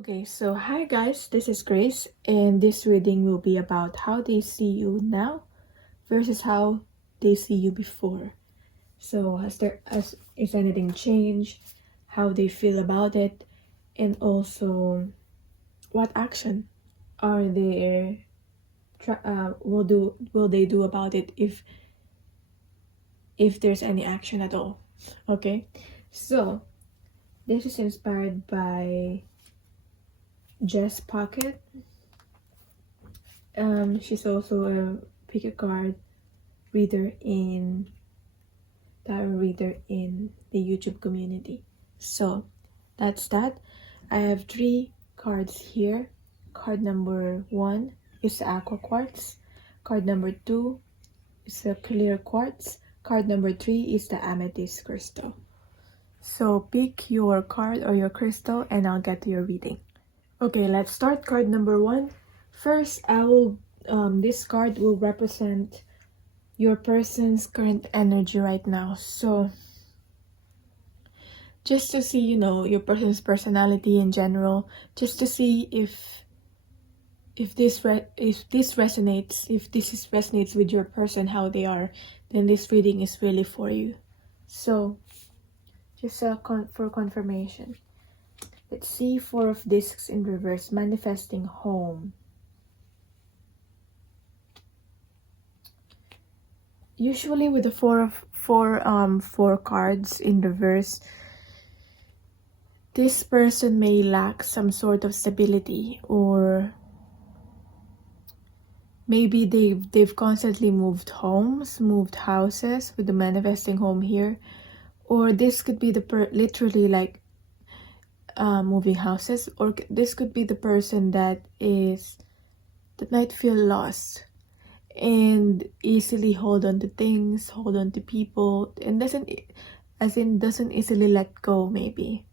Okay, so hi guys, this is Grace, and this reading will be about how they see you now versus how they see you before. So is anything changed, how they feel about it, and also what action are they will they do about it if there's any action at all. Okay, so this is inspired by Jess Pocket. She's also a pick a card reader in tarot reader in the YouTube community. So that's that. I have 3 cards here. Card number 1 is the aqua quartz. Card number 2 is the clear quartz. Card number 3 is the amethyst crystal. So pick your card or your crystal and I'll get to your reading. Okay, let's start. Card number 1. First, this card will represent your person's current energy right now. So just to see, your person's personality in general, just to see if this resonates with your person, how they are, then this reading is really for you. So just for confirmation, let's see 4 of discs in reverse, manifesting home. Usually with the four cards in reverse, this person may lack some sort of stability, or maybe they've constantly moved homes, moved houses with the manifesting home here, or this could be the literally like moving houses, or this could be the person that might feel lost and easily hold on to things, hold on to people, and doesn't easily let go maybe.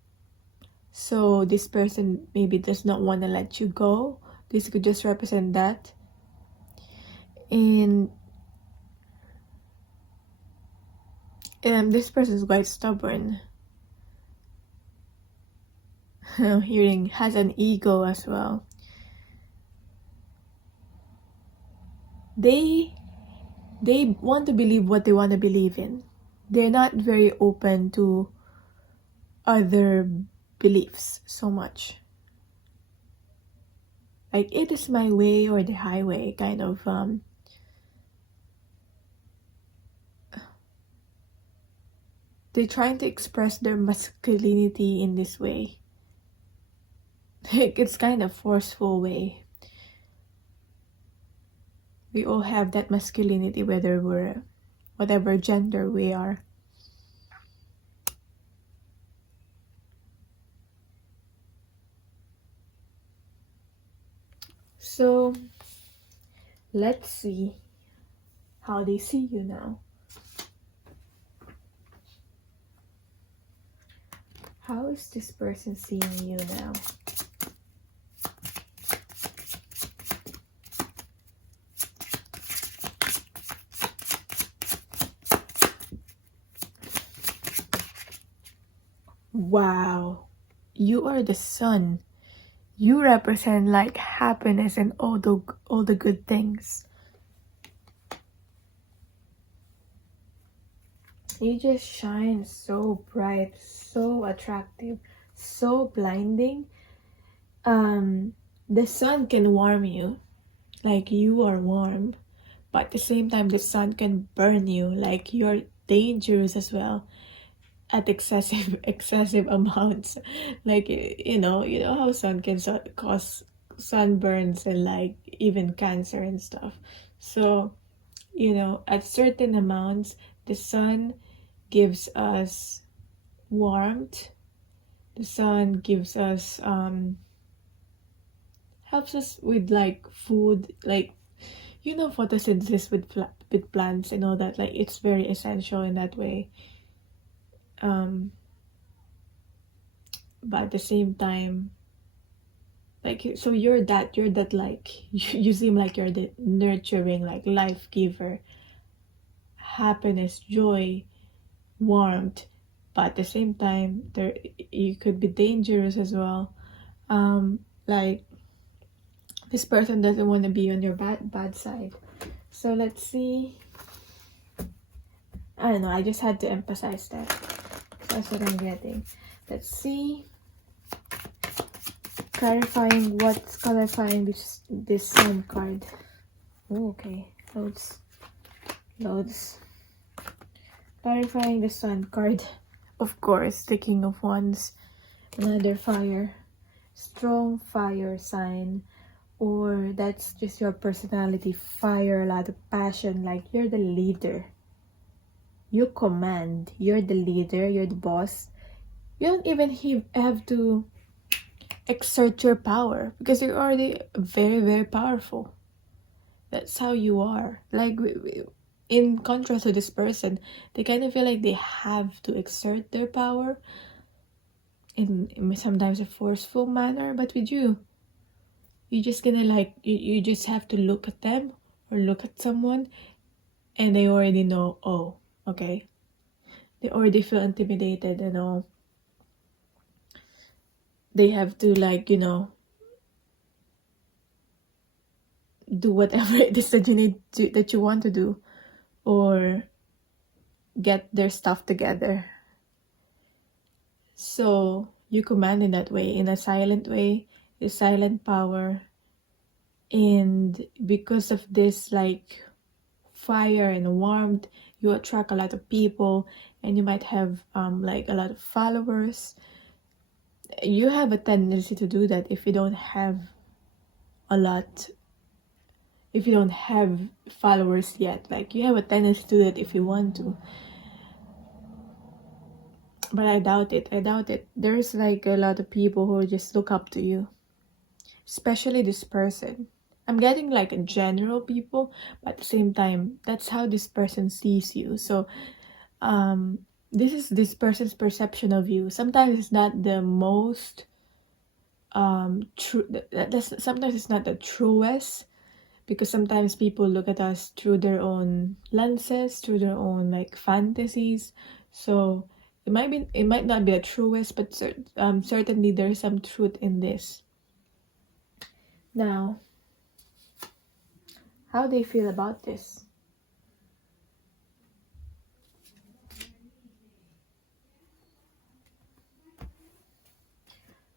So this person maybe does not want to let you go. This could just represent that. And this person is quite stubborn. I'm hearing has an ego as well. They want to believe what they want to believe in. They're not very open to other beliefs so much. Like, it is my way or the highway kind of they're trying to express their masculinity in this way. Like, it's kind of forceful way. We all have that masculinity, whether we're whatever gender we are. So let's see how they see you now. How is this person seeing you now? Wow, you are the sun. You represent like happiness and all the good things. You just shine so bright, so attractive, so blinding. The sun can warm you, like you are warm, but at the same time the sun can burn you, like you're dangerous as well at excessive amounts. Like, you know how sun can cause sunburns and like even cancer and stuff. So at certain amounts the sun gives us warmth. The sun gives us helps us with like food, like photosynthesis with plants and all that. Like, it's very essential in that way. But at the same time, like, so you're that like you seem like you're the nurturing, like, life giver, happiness, joy, warmth. But at the same time, you could be dangerous as well. like this person doesn't want to be on your bad side. So let's see. I don't know, I just had to emphasize that. That's what I'm getting. Let's see. Clarifying what's clarifying this Sun card. Oh, okay. Loads. Clarifying the Sun card. Of course, the King of Wands. Another fire. Strong fire sign. Or that's just your personality. Fire, a lot of passion. Like you're the leader. You command. You're the leader. You're the boss. You don't even have to exert your power because you're already very, very powerful. That's how you are. Like, in contrast to this person, they kind of feel like they have to exert their power in sometimes a forceful manner. But with you, you're just gonna like, you just have to look at them or look at someone and they already know, oh, okay. They already feel intimidated and all. They have to, like, you know, do whatever it is that you need to, that you want to do, or get their stuff together. So you command in that way, in a silent way, a silent power. And because of this, like, fire and warmth, you attract a lot of people, and you might have like a lot of followers. You have a tendency to do that if you don't have a lot, if you don't have followers yet. Like, you have a tendency to do that if you want to. But I doubt it. There's like a lot of people who just look up to you, especially this person. I'm getting like a general people, but at the same time, that's how this person sees you. So this is this person's perception of you. Sometimes it's not the most true. Sometimes it's not the truest, because sometimes people look at us through their own lenses, through their own like fantasies. So it might not be the truest, but certainly there's some truth in this. Now, how they feel about this?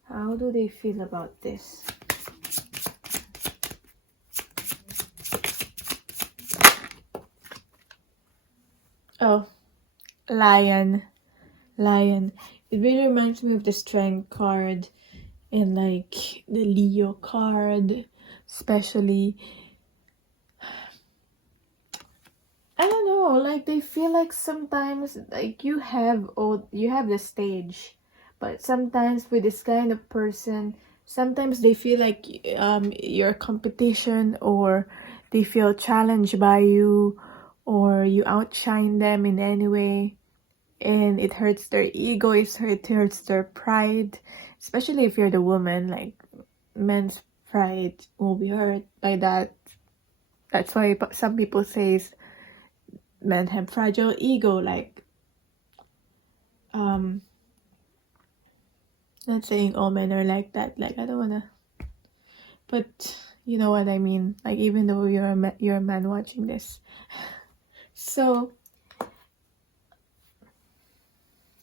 How do they feel about this? Oh, Lion. It really reminds me of the Strength card and like the Leo card, especially. I don't know, like they feel like sometimes like you have the stage, but sometimes with this kind of person, sometimes they feel like you're a competition, or they feel challenged by you, or you outshine them in any way, and it hurts their ego, it hurts their pride, especially if you're the woman. Like, men's pride will be hurt by that. That's why some people say men have fragile ego. Like, not saying all men are like that. Like, I don't wanna, but you know what I mean. Like, even though you're a man watching this. So,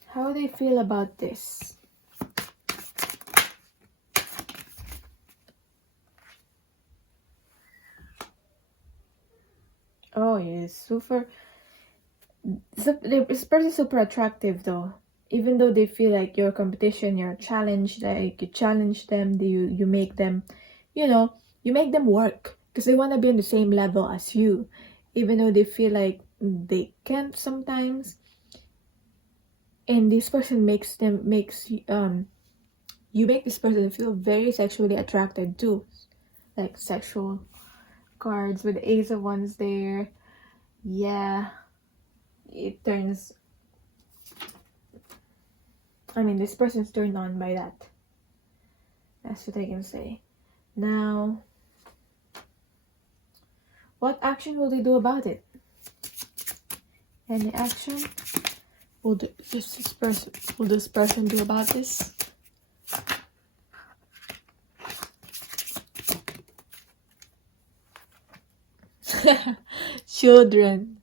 how they feel about this? Oh, yes, super. This person is super attractive though. Even though they feel like you're a competition, you're a challenge, like you challenge them, you make them, you know, you make them work because they want to be on the same level as you, even though they feel like they can't sometimes. And this person you make this person feel very sexually attracted too. Like sexual cards with the Ace of Wands there. Yeah. It turns, I mean, this person's turned on by that. That's what I can say. Now, what action will they do about it? Any action will this person do about this? Children.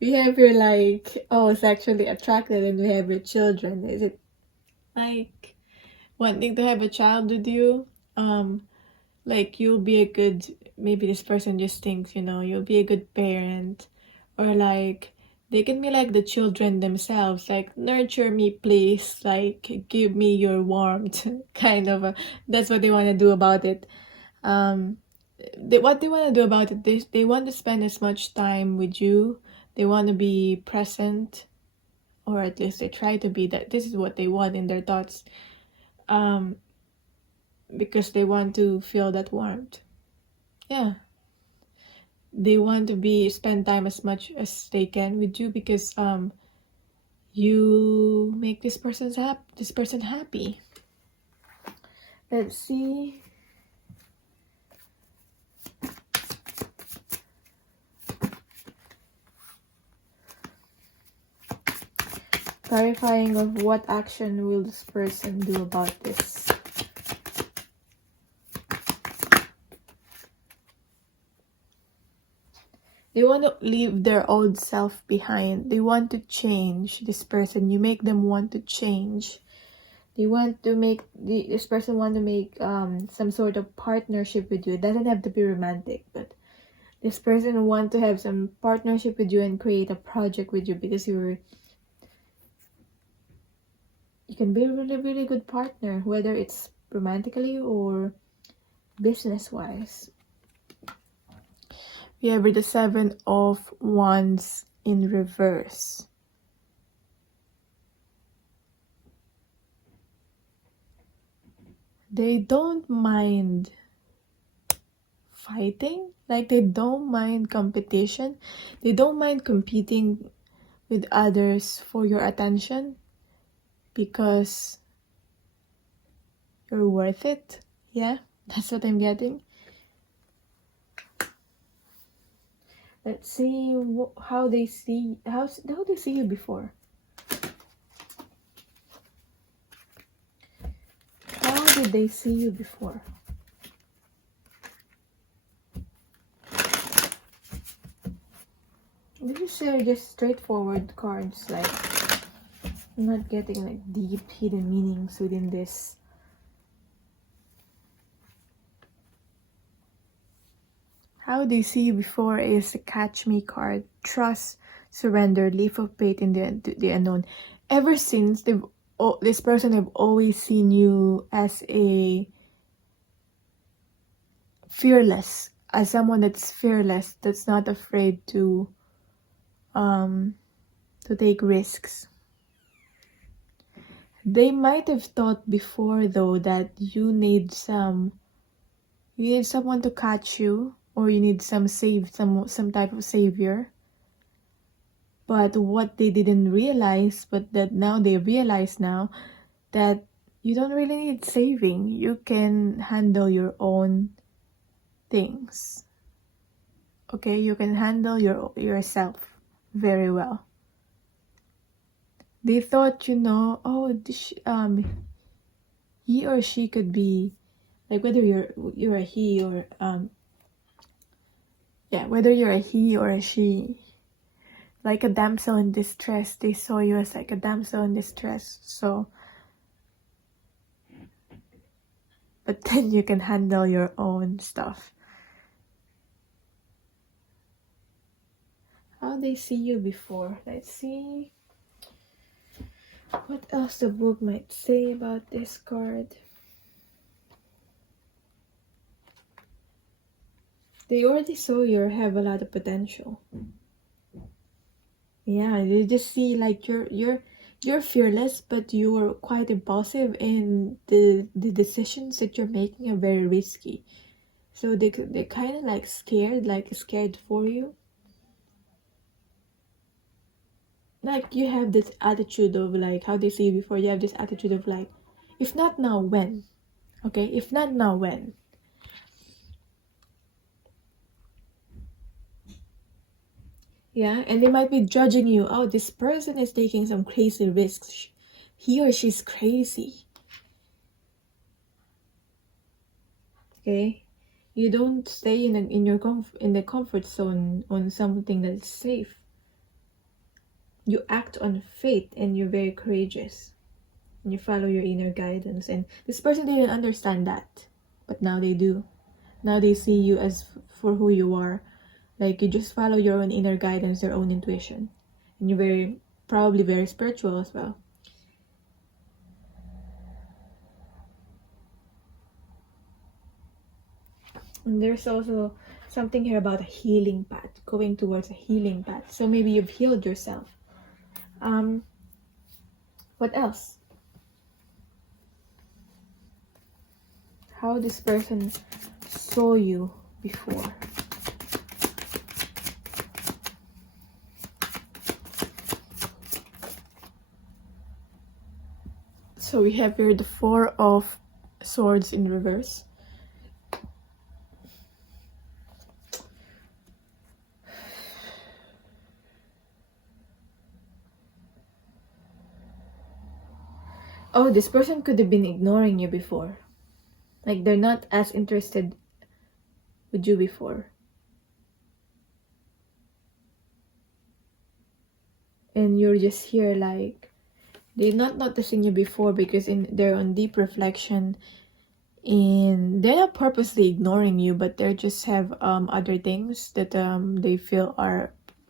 We have your like, oh, sexually attracted, and we have your children. Is it like wanting to have a child with you? Like you'll be a good, maybe this person just thinks, you'll be a good parent, or like they can be like the children themselves, like nurture me please, like give me your warmth, kind of that's what they want to do about it. What they want to do about it, they want to spend as much time with you, they want to be present, or at least they try to be, that this is what they want in their thoughts, because they want to feel that warmth. Yeah, they want to spend time as much as they can with you, because you make this person happy. Let's see. Clarifying of what action will this person do about this. They want to leave their old self behind. They want to change this person. You make them want to change. They want to make this person want to make some sort of partnership with you. It doesn't have to be romantic, but this person want to have some partnership with you and create a project with you, because you can be a really, really good partner, whether it's romantically or business-wise. We have the 7 of Wands in reverse. They don't mind fighting, like they don't mind competition. They don't mind competing with others for your attention, because you're worth it. Yeah, that's what I'm getting. Let's see how they see you before. How did they see you before? This is just straightforward cards, like I'm not getting like deep hidden meanings within this. How they see you before is the Catch Me card. Trust, surrender, leap of faith in the unknown. Ever since this person have always seen you as a fearless, as someone that's fearless, that's not afraid to take risks. They might have thought before though that you need someone to catch you, or you need some type of savior. But what they didn't realize, but that now they realize now, that you don't really need saving. You can handle your own things. Okay, you can handle yourself very well. They thought, he or she could be, like, whether you're a he or whether you're a he or a she, like a damsel in distress. They saw you as like a damsel in distress. So, but then you can handle your own stuff. How they see you before. Let's see what else the book might say about this card. They already saw you have a lot of potential. Yeah, they just see like you're fearless, but you're quite impulsive, and the decisions that you're making are very risky. So they're kind of like scared for you. Like you have this attitude of like, how they see you before, you have this attitude of like, if not now, when? Okay, if not now, when? Yeah, and they might be judging you. Oh, this person is taking some crazy risks. He or she's crazy. Okay? You don't stay in the comfort zone on something that's safe. You act on faith, and you're very courageous. And you follow your inner guidance. And this person didn't understand that, but now they do. Now they see you as for who you are. Like, you just follow your own inner guidance, your own intuition. And you're probably very spiritual as well. And there's also something here about a healing path, going towards a healing path. So maybe you've healed yourself. What else? How this person saw you before. So we have here the Four of Swords in reverse. Oh, this person could have been ignoring you before. Like, they're not as interested with you before. And you're just here like, they're not noticing you before because they're on deep reflection. And they're not purposely ignoring you, but they just have other things that they feel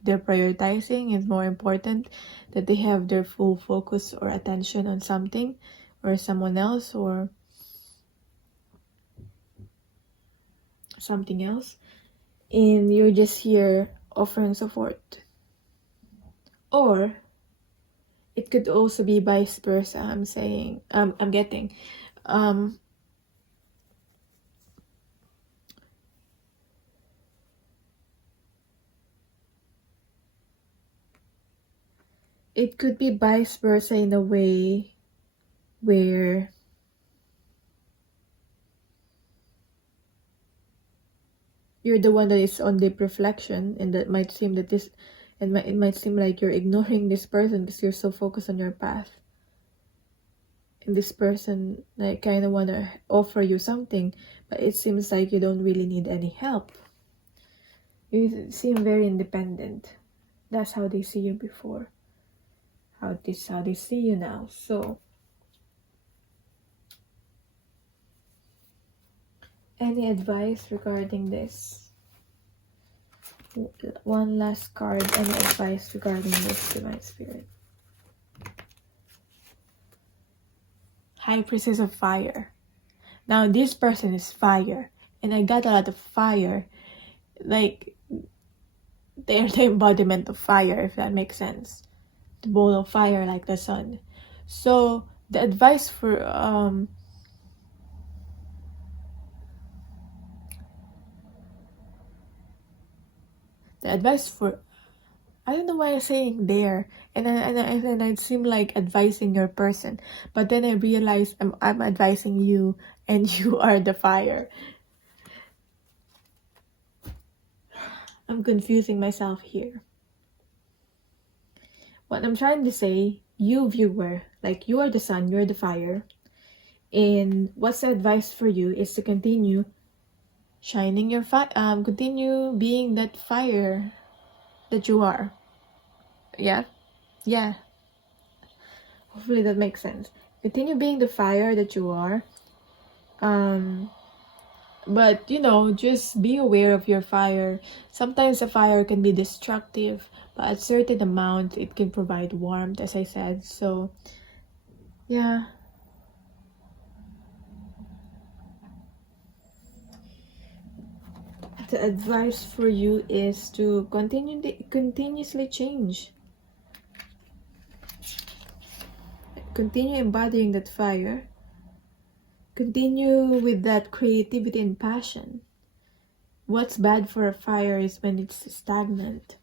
they're prioritizing is more important, that they have their full focus or attention on something or someone else or something else, and you're just here offering support. Or it could also be vice versa. I'm getting it could be vice versa in a way where you're the one that is on deep reflection, and that might seem that it might seem like you're ignoring this person because you're so focused on your path. And this person like kind of want to offer you something, but it seems like you don't really need any help. You seem very independent. That's how they see you before. How they see you now. So, any advice regarding this? One last card. Any advice regarding this, Divine Spirit? High Priestess of Fire. Now, this person is fire. And I got a lot of fire. Like, they're the embodiment of fire, if that makes sense. The ball of fire like the sun. So, the advice for I don't know why I'm saying there, and it seemed like advising your person, but then I realized I'm advising you, and you are the fire. I'm confusing myself here. What I'm trying to say, you viewer, like you are the sun, you're the fire, and what's the advice for you is to continue shining your continue being that fire that you are. Yeah. Hopefully that makes sense. Continue being the fire that you are. But just be aware of your fire. Sometimes the fire can be destructive, but at certain amount it can provide warmth, as I said. So yeah. The advice for you is to continuously change. Continue embodying that fire. Continue with that creativity and passion. What's bad for a fire is when it's stagnant.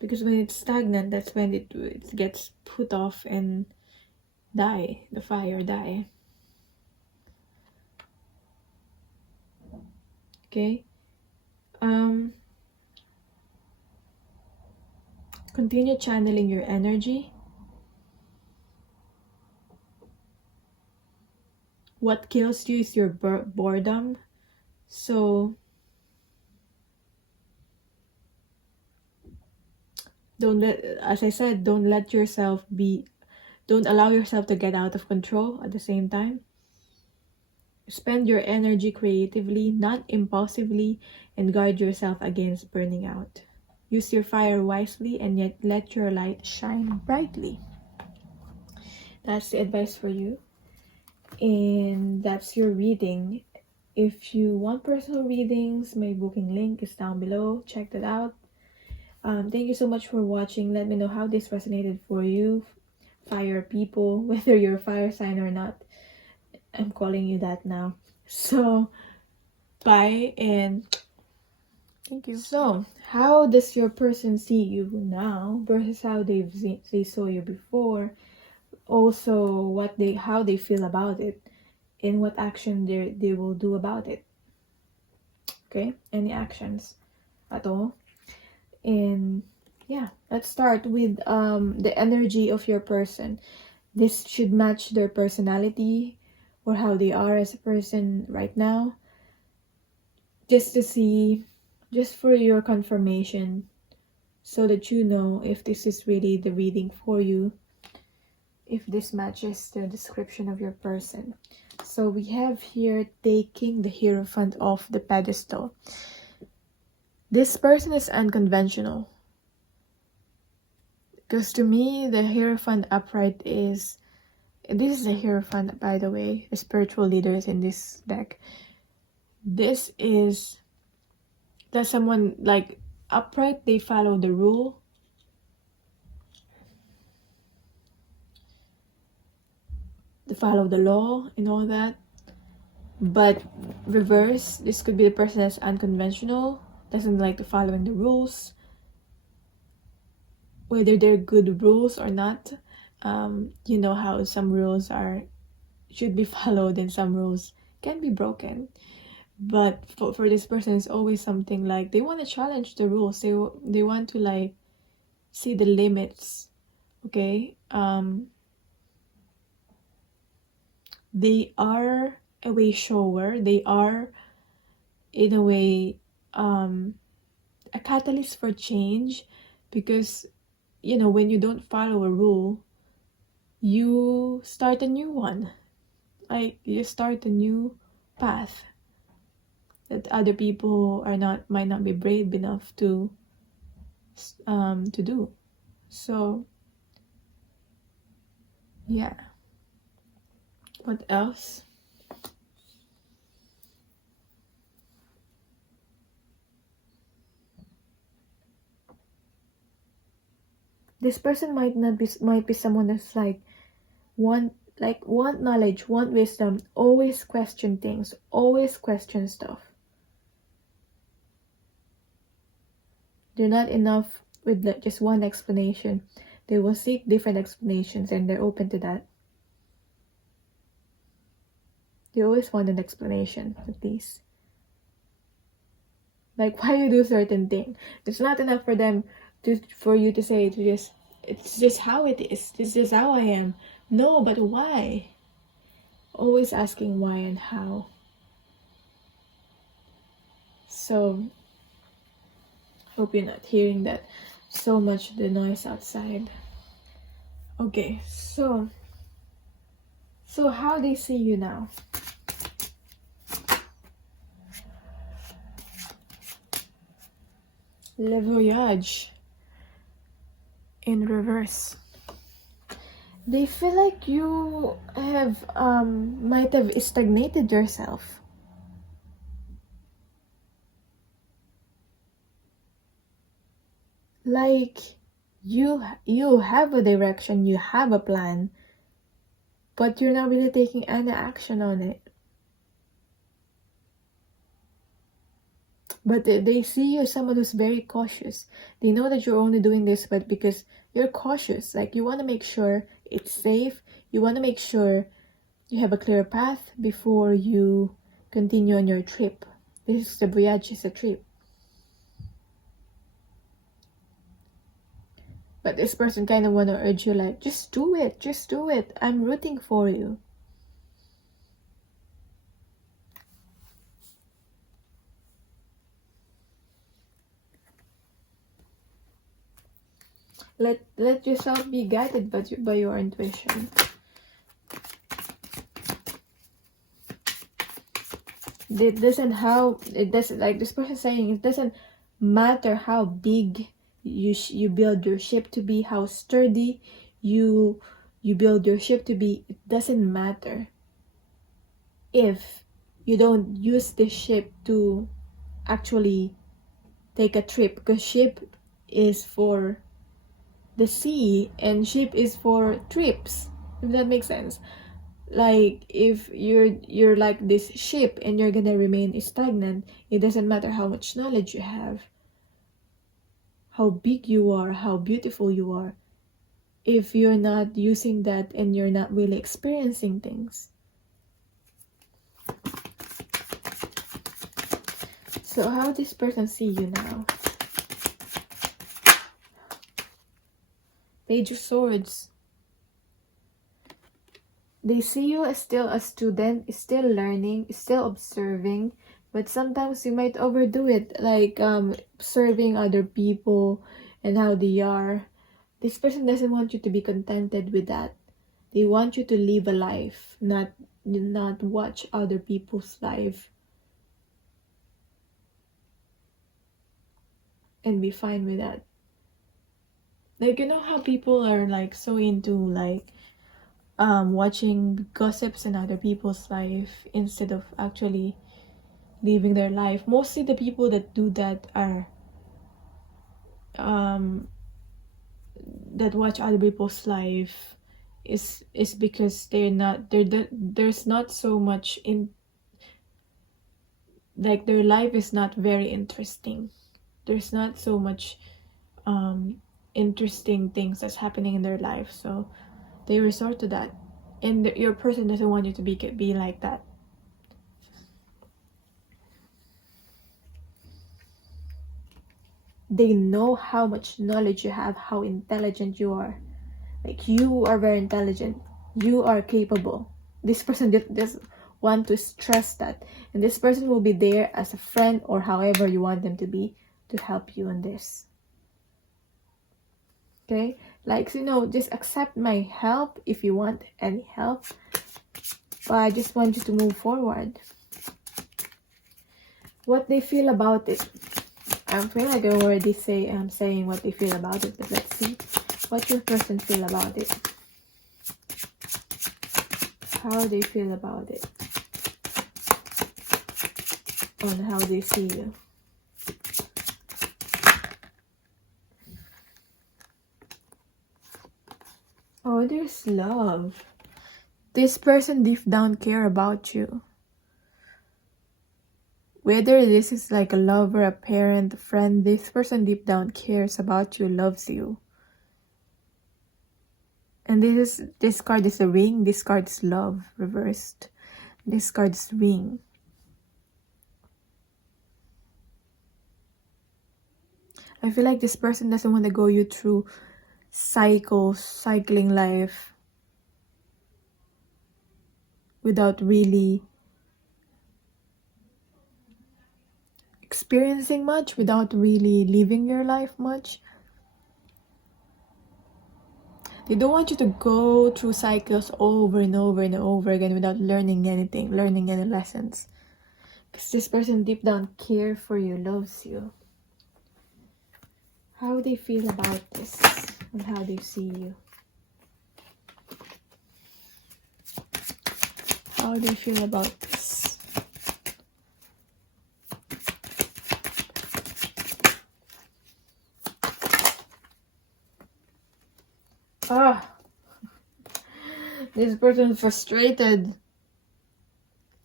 Because when it's stagnant, that's when it gets put off and die. The fire die. Okay? Continue channeling your energy. What kills you is your boredom. So as I said, don't allow yourself to get out of control at the same time. Spend your energy creatively, not impulsively, and guard yourself against burning out. Use your fire wisely and yet let your light shine brightly. That's the advice for you. And that's your reading. If you want personal readings, my booking link is down below. Check that out. Thank you so much for watching. Let me know how this resonated for you, fire people, whether you're a fire sign or not. I'm calling you that now. So, bye and thank you. So, how does your person see you now versus how they saw you before? Also, how they feel about it, and what action they will do about it. Okay, any actions at all? And yeah, let's start with the energy of your person. This should match their personality or how they are as a person right now. Just to see, just for your confirmation, so that you know if this is really the reading for you, if this matches the description of your person. So we have here taking the Hierophant off the pedestal. This person is unconventional. Because to me, the Hierophant upright is... This is the Hierophant, by the way, the spiritual leaders in this deck. This is that someone like upright, they follow the rule. They follow the law and all that. But reverse, this could be the person that's unconventional, doesn't like to following the rules, whether they're good rules or not. You know how some rules should be followed and some rules can be broken. But for this person, it's always something like they want to challenge the rules. They want to like see the limits. Okay. They are a way shower. They are, in a way, a catalyst for change, because you know, when you don't follow a rule, you start a new one. Like you start a new path that other people might not be brave enough to do. So yeah. What else? This person might be someone that's like want knowledge, want wisdom, always question things, always question stuff. They're not enough with just one explanation. They will seek different explanations, and they're open to that. They always want an explanation, at least. Like why you do certain thing. It's not enough for them for you to say it's just how it is. This is how I am. No, but why? Always asking why and how. So hope you're not hearing that so much, the noise outside. Okay, so how they see you now? Le Voyage in reverse. They feel like you might have stagnated yourself. Like you have a direction, you have a plan, but you're not really taking any action on it. But they see you as someone who's very cautious. They know that you're only doing this, but because you're cautious, like you want to make sure it's safe. You want to make sure you have a clear path before you continue on your trip. This is the voyage, is a trip. But this person kind of want to urge you like, just do it. I'm rooting for you. Let yourself be guided by your intuition. It doesn't like this person saying, it doesn't matter how big you build your ship to be, how sturdy you build your ship to be. It doesn't matter if you don't use the ship to actually take a trip, because ship is for the sea and ship is for trips, if that makes sense. Like if you're like this ship and you're gonna remain stagnant, it doesn't matter how much knowledge you have, how big you are, how beautiful you are, if you're not using that and you're not really experiencing things. So how this person see you now? Page of Swords. They see you as still a student, still learning, still observing, but sometimes you might overdo it, like observing other people and how they are. This person doesn't want you to be contented with that. They want you to live a life, not watch other people's life and be fine with that. Like, you know how people are like so into like watching gossips in other people's life instead of actually living their life. Mostly the people that do that are that watch other people's life is because there's not so much in, like, their life is not very interesting. There's not so much interesting things that's happening in their life, so they resort to that, and your person doesn't want you to be like that. They know how much knowledge you have, how intelligent you are. Like, you are very intelligent, you are capable. This person just want to stress that, and this person will be there as a friend or however you want them to be to help you in this. Okay, like, you know, just accept my help if you want any help, but I just want you to move forward. What they feel about it, I feel like I already I'm saying what they feel about it, but let's see what your person feel about it. How they feel about it, on how they see you. Oh, there's love. This person deep down care about you. Whether this is like a lover, a parent, a friend, this person deep down cares about you, loves you. And this card is a ring, this card is love reversed. This card is ring. I feel like this person doesn't want to go you through cycling life without really experiencing much, without really living your life much. They don't want you to go through cycles over and over and over again without learning anything, learning any lessons. Because this person deep down cares for you, loves you. How they feel about this and how they see you. How they feel about this. This person is frustrated.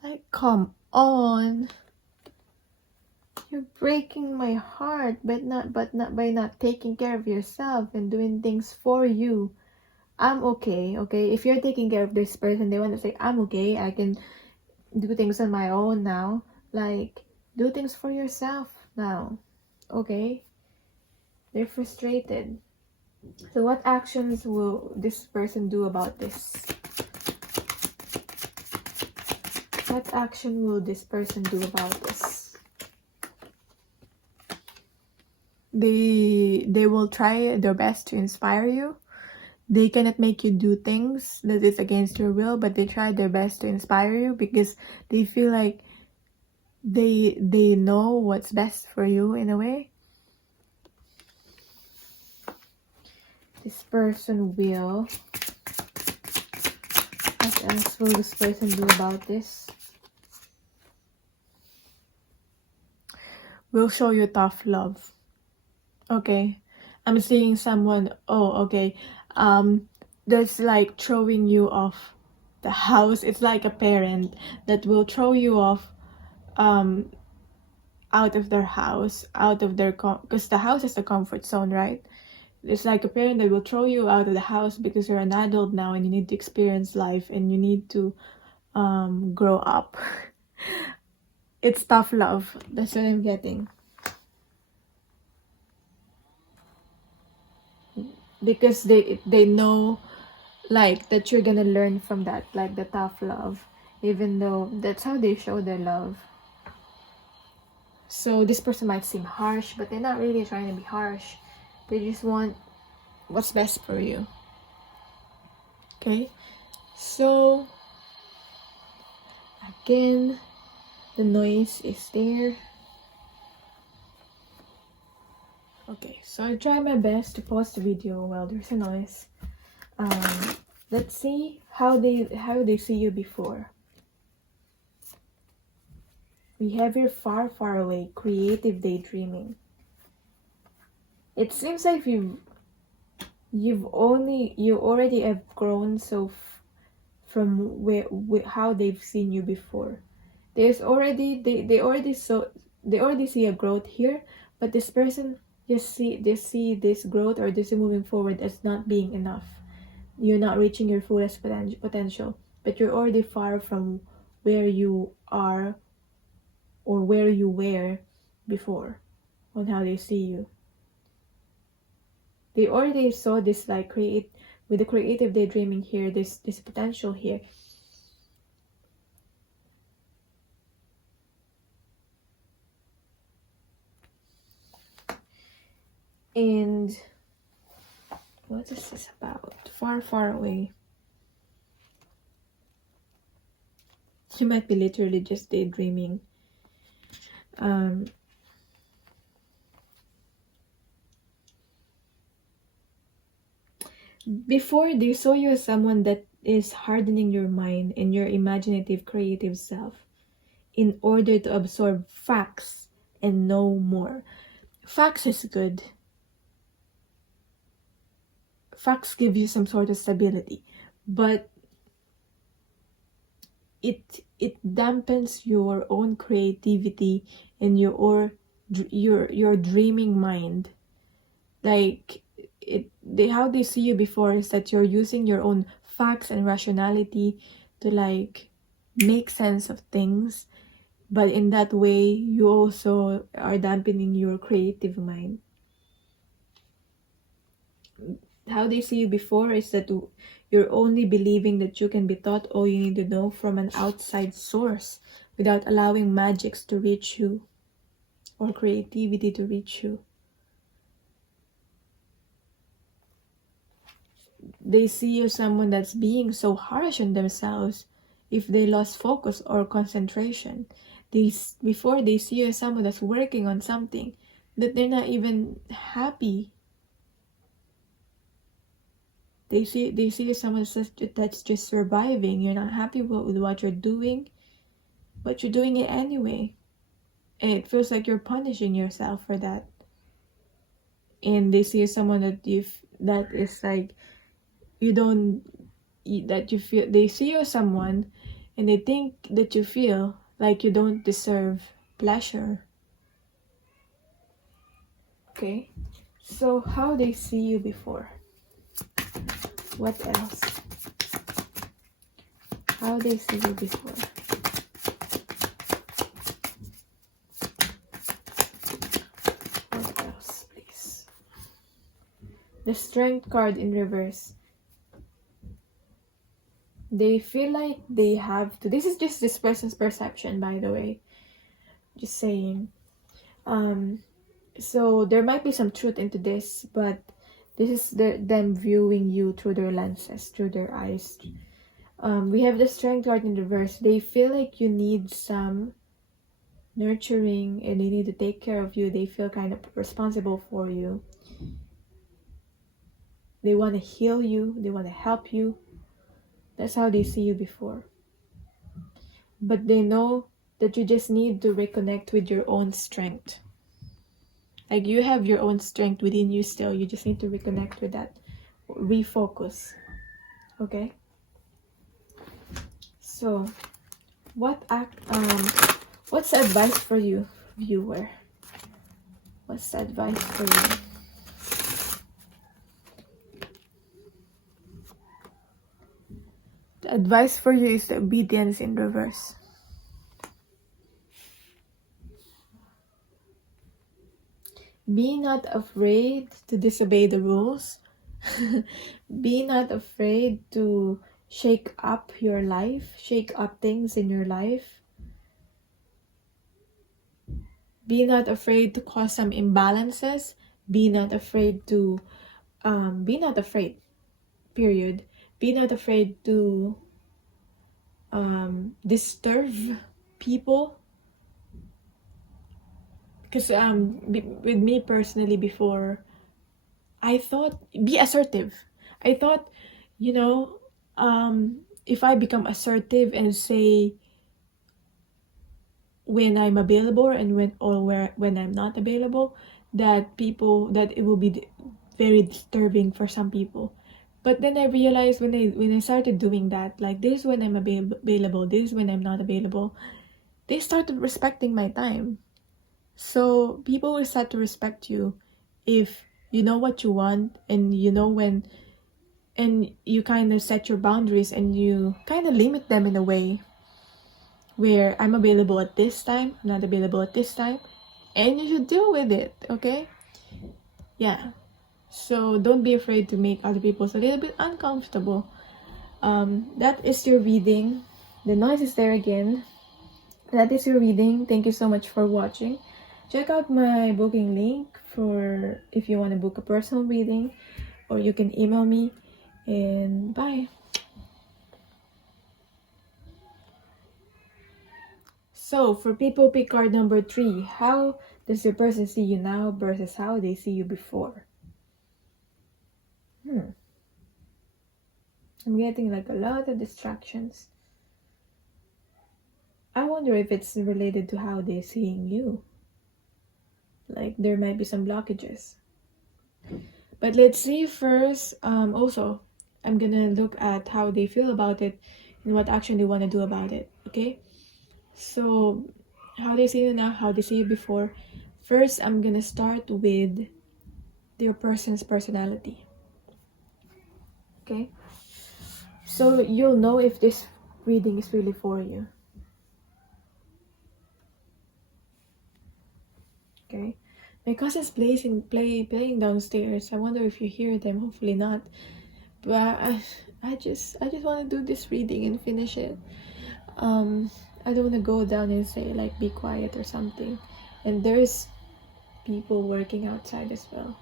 Like, come on. You're breaking my heart, but not by not taking care of yourself and doing things for you. I'm okay, okay? If you're taking care of this person, they want to say, I'm okay, I can do things on my own now. Like, do things for yourself now, okay? They're frustrated. So what actions will this person do about this? What action will this person do about this? they will try their best to inspire you. They cannot make you do things that is against your will, but they try their best to inspire you because they feel like they know what's best for you in a way. This person will... What else will this person do about this? Will show you tough love. Okay. I'm seeing someone... Oh, okay. That's like throwing you off the house. It's like a parent that will throw you off out of their house, out of their... Because the house is the comfort zone, right? It's like a parent that will throw you out of the house because you're an adult now and you need to experience life and you need to grow up. It's tough love. That's what I'm getting. Because they know like that you're gonna learn from that, like the tough love, even though that's how they show their love. So this person might seem harsh, but they're not really trying to be harsh. They just want what's best for you. Okay, so again, the noise is there. Okay, so I try my best to pause the video while there's a noise. Let's see how they see you before. We have here far, far away, creative daydreaming. It seems like you already have grown from how they've seen you before. There's already they already see a growth here, but this person just see this growth or this moving forward as not being enough. You're not reaching your fullest potential, but you're already far from where you are or where you were before on how they see you. They already saw this like with the creative daydreaming here, this potential here. And what is this about? Far, far away. You might be literally just daydreaming. Before, they saw you as someone that is hardening your mind and your imaginative, creative self in order to absorb facts and know more. Facts is good. Facts give you some sort of stability, but it dampens your own creativity and your dreaming mind. Like how they see you before is that you're using your own facts and rationality to like make sense of things, but in that way you also are dampening your creative mind. How they see you before is that you're only believing that you can be taught all you need to know from an outside source without allowing magics to reach you or creativity to reach you. They see you as someone that's being so harsh on themselves if they lost focus or concentration. Before they see you as someone that's working on something that they're not even happy. They see you as someone that's just surviving. You're not happy with what you're doing, but you're doing it anyway. And it feels like you're punishing yourself for that. And they see you as someone that is like they see you as someone and they think that you feel like you don't deserve pleasure. Okay, so how they see you before. What else? How they see you before. What else, please? The Strength card in reverse. They feel like they have to... This is just this person's perception, by the way. Just saying. So there might be some truth into this, but this is them viewing you through their lenses, through their eyes. We have the Strength card in reverse. They feel like you need some nurturing and they need to take care of you. They feel kind of responsible for you. They want to heal you. They want to help you. That's how they see you before. But they know that you just need to reconnect with your own strength. Like, you have your own strength within you still. You just need to reconnect with that. Refocus. Okay? So, what's the advice for you, viewer? What's the advice for you? The advice for you is the obedience in reverse. Be not afraid to disobey the rules. Be not afraid to shake up your life, shake up things in your life. Be not afraid to cause some imbalances. Be not afraid to, period. Be not afraid to disturb people. Because with me personally before, I thought, be assertive. I thought, if I become assertive and say when I'm available and when I'm not available, that it will be very disturbing for some people. But then I realized when I started doing that, like, this is when I'm available, this is when I'm not available, they started respecting my time. So people will start to respect you if you know what you want and you know when, and you kind of set your boundaries and you kind of limit them in a way where I'm available at this time, I'm not available at this time, and you should deal with it, okay? Yeah. So don't be afraid to make other people a little bit uncomfortable. That is your reading. The noise is there again. That is your reading. Thank you so much for watching. Check out my booking link for if you want to book a personal reading, or you can email me, and bye. So for people pick card number 3, how does your person see you now versus how they see you before? I'm getting like a lot of distractions. I wonder if it's related to how they're seeing you. Like, there might be some blockages. But let's see first. Also, I'm gonna look at how they feel about it and what action they want to do about it. Okay? So, how they see you now, how they see you before. First, I'm gonna start with their person's personality. Okay? So, you'll know if this reading is really for you. Okay? My cousin's playing downstairs. I wonder if you hear them. Hopefully not. But I just want to do this reading and finish it. I don't want to go down and say like be quiet or something. And there's people working outside as well.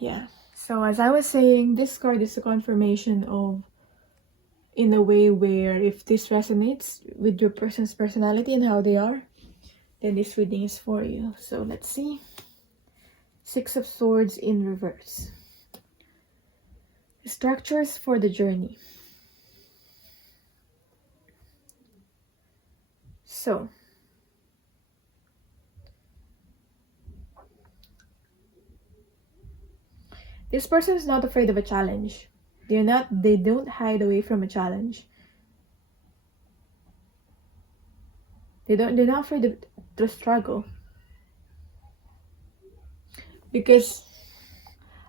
Yeah. So as I was saying, this card is a confirmation of, in a way where if this resonates with your person's personality and how they are, then this reading is for you. So let's see. 6 of Swords in reverse. Structures for the journey. So, this person is not afraid of a challenge. They don't hide away from a challenge. They're not afraid to struggle. Because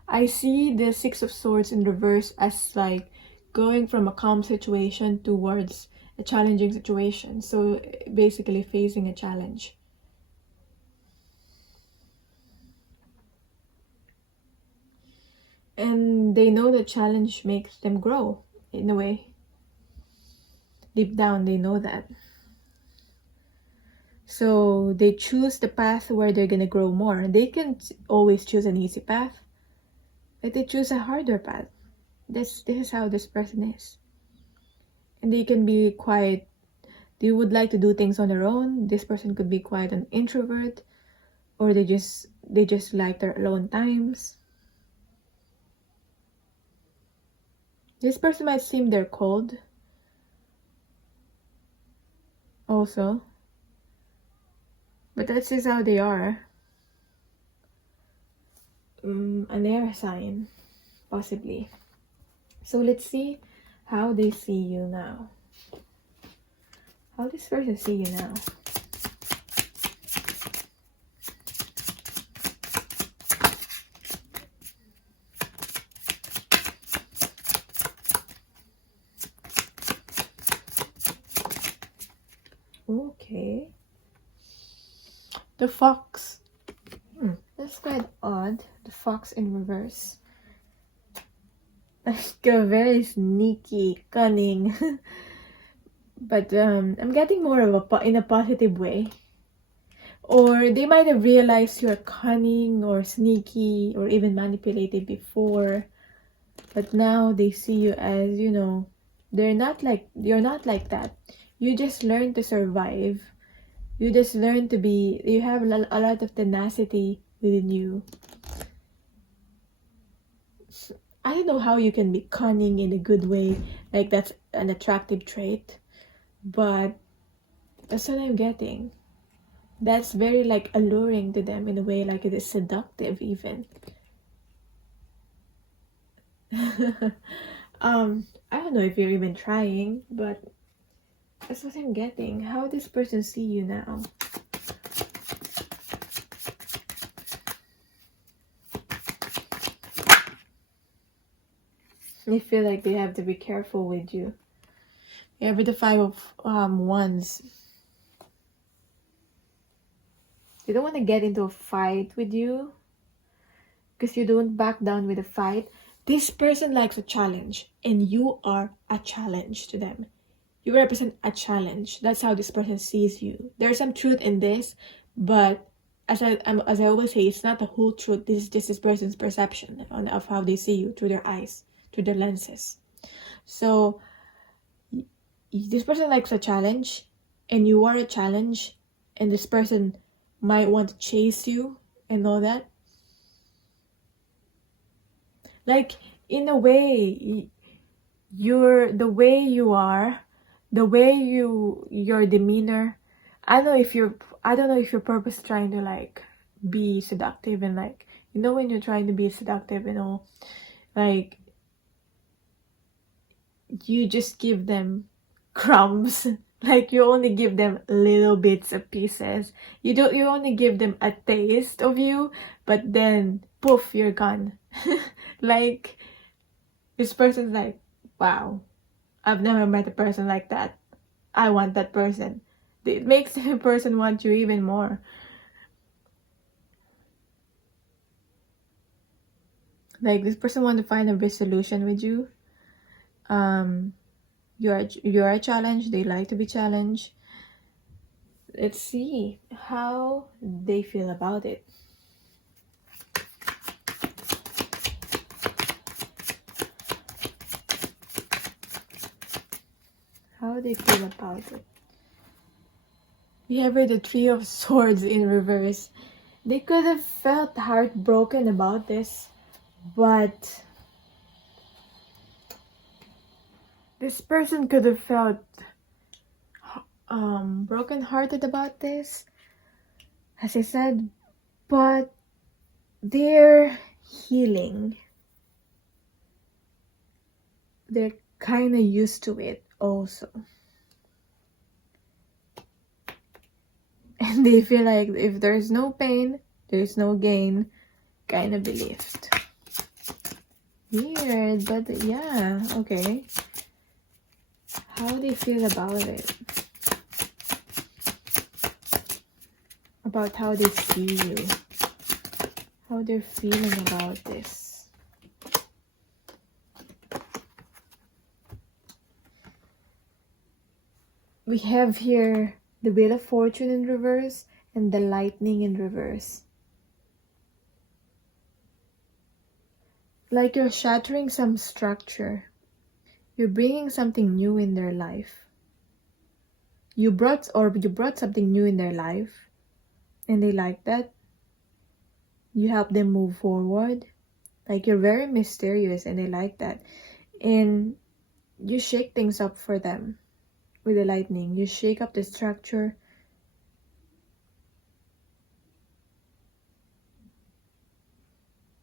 I see the 6 of Swords in reverse as like going from a calm situation towards a challenging situation. So basically facing a challenge. And they know the challenge makes them grow in a way. Deep down, they know that. So they choose the path where they're gonna grow more. They can always choose an easy path, but they choose a harder path. This is how this person is. And they can be quite, they would like to do things on their own. This person could be quite an introvert, or they just like their alone times. This person might seem they're cold also, but that's just how they are. An air sign, possibly. So let's see how they see you now. How this person see you now. Okay. The fox. That's quite odd. The fox in reverse. Like a very sneaky, cunning. But I'm getting more of in a positive way. Or they might have realized you're cunning or sneaky or even manipulative before. But now they see you as, you know, you're not like that. You just learn to survive. You just learn to be, you have a lot of tenacity within you. I don't know how you can be cunning in a good way, like that's an attractive trait, but that's what I'm getting. That's very like alluring to them in a way, like it is seductive even. I don't know if you're even trying, but that's what I'm getting. How this person see you now? They feel like they have to be careful with you. Yeah, with the 5 of Wands. They don't want to get into a fight with you because you don't back down with a fight. This person likes a challenge, and you are a challenge to them. You represent a challenge. That's how this person sees you. There's some truth in this, but as I always say, it's not the whole truth. This is just this person's perception of how they see you through their eyes, through their lenses. So this person likes a challenge, and you are a challenge, and this person might want to chase you and all that. Like, in a way, the way you are, the way your demeanor, I don't know if you're purpose trying to like be seductive, and like, you know, when you're trying to be seductive and all, like you just give them crumbs. Like, you only give them little bits of pieces. You only give them a taste of you, but then poof, you're gone. Like, this person's like, wow, I've never met a person like that. I want that person. It makes the person want you even more. Like, this person want to find a resolution with you. You're a challenge. They like to be challenged. Let's see how they feel about it. How they feel about it. We have here the 3 of Swords in reverse. They could have felt heartbroken about this, but this person could have felt broken-hearted about this, as I said, but they're healing. They're kind of used to it also. And they feel like if there's no pain, there's no gain kind of believed. Weird, but yeah, okay. How they feel about it. About how they see you. How they're feeling about this. We have here the Wheel of Fortune in reverse, and the Lightning in reverse. Like you're shattering some structure. You're bringing something new in their life. You brought something new in their life, and they like that. You help them move forward. Like you're very mysterious, and they like that. And you shake things up for them with the lightning. You shake up the structure.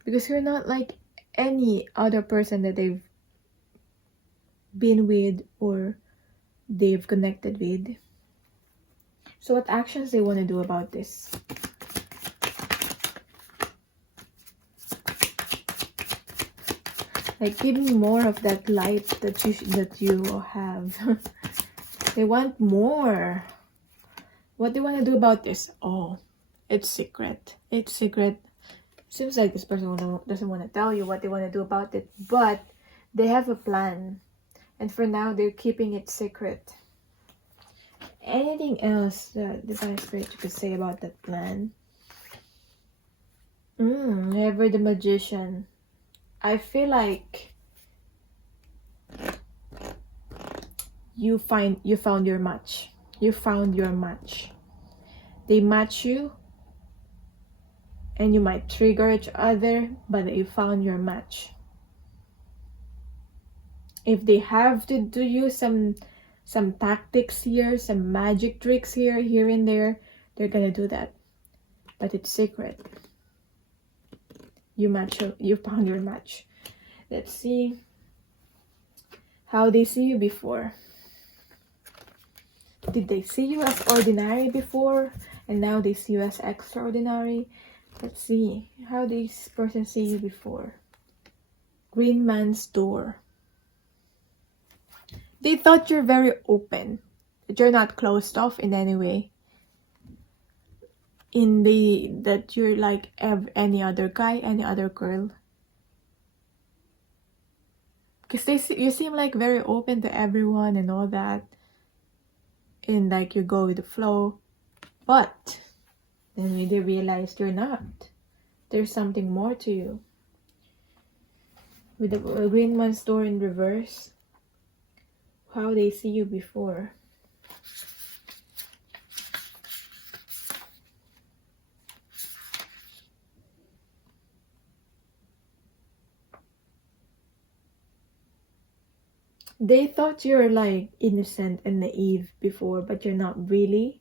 Because you're not like any other person that they've been with or they've connected with. So what actions they want to do about this? Like, give me more of that light that you have. They want more. What do you want to do about this? Oh, it's secret. It's secret. Seems like this person doesn't want to tell you what they want to do about it, but they have a plan. And for now, they're keeping it secret. Anything else that Divine Spirit you could say about that plan? Ever the Magician. I feel like you found your match. You found your match. They match you, and you might trigger each other, but you found your match. If they have to do you some tactics here, some magic tricks here and there, they're gonna do that. But it's secret. You found your match. Let's see how they see you before. Did they see you as ordinary before, and now they see you as extraordinary? Let's see how this person see you before. Green Man's Door. They thought you're very open, that you're not closed off in any way. That you're like any other guy, any other girl. Because you seem like very open to everyone and all that. And like you go with the flow. But then when they realized you're not. There's something more to you. With the Green Man's Door in reverse. How they see you before. They thought you were like innocent and naive before, but you're not really.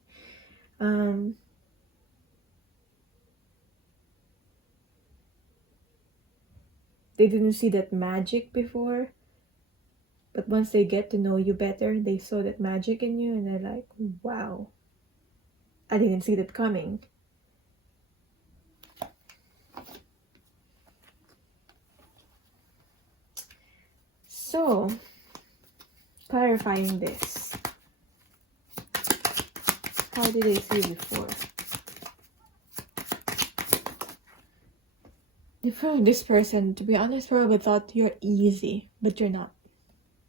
They didn't see that magic before. But once they get to know you better, they saw that magic in you and they're like, wow, I didn't see that coming. So, clarifying this. How did they see you before? This person, to be honest, probably thought you're easy, but you're not.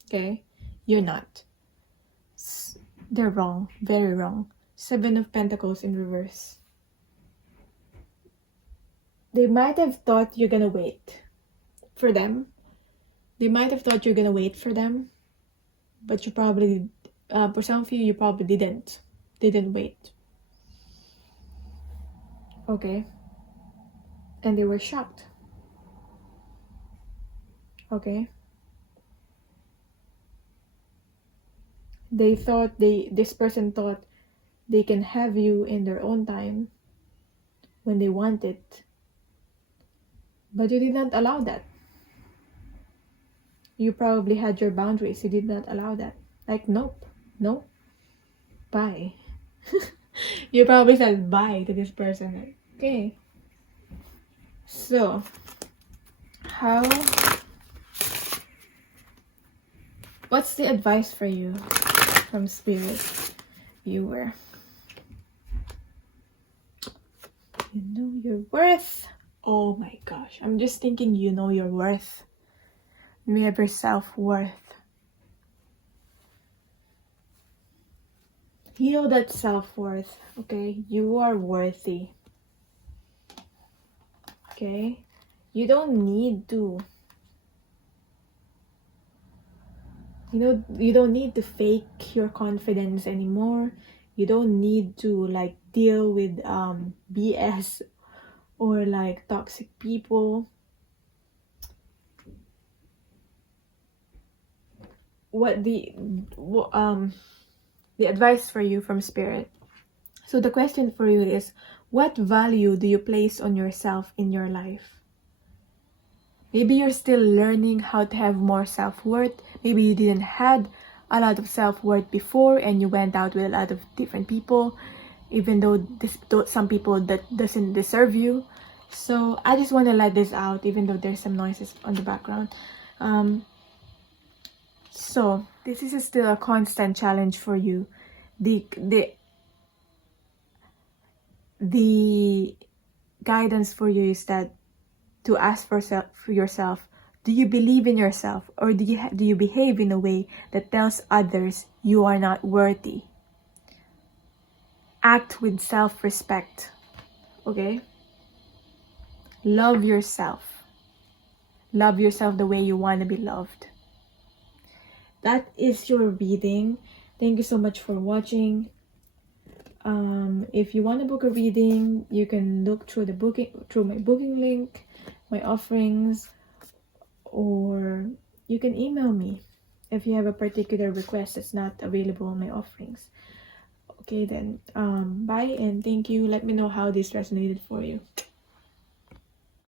Okay? You're not. They're wrong. Very wrong. 7 of Pentacles in reverse. They might have thought you're gonna wait for them. They might have thought you're gonna wait for them. But you probably, for some of you probably didn't. Didn't wait. Okay? And they were shocked. Okay? This person thought they can have you in their own time when they want it. But you did not allow that. You probably had your boundaries. You did not allow that. Like, nope. No. Bye. You probably said bye to this person. Like, okay. So, what's the advice for you from Spirit, viewer? You know your worth. Oh my gosh. I'm just thinking you know your worth. You have your self-worth. Heal that self-worth, okay? You are worthy. Okay? You don't need to, you don't need to fake your confidence anymore. You don't need to like deal with BS or like toxic people. What the advice for you from Spirit. So the question for you is, what value do you place on yourself in your life? Maybe you're still learning how to have more self-worth. Maybe you didn't had a lot of self-worth before and you went out with a lot of different people, even though some people that doesn't deserve you. So I just want to let this out, even though there's some noises on the background. So this is still a constant challenge for you. The guidance for you is that to ask for yourself, do you believe in yourself, or do you behave in a way that tells others you are not worthy? Act with self-respect, okay? Love yourself. Love yourself the way you want to be loved. That is your reading. Thank you so much for watching. If you want to book a reading, you can look through my booking link, my offerings, or you can email me if you have a particular request that's not available on my offerings. Okay then, bye and thank you. Let me know how this resonated for you.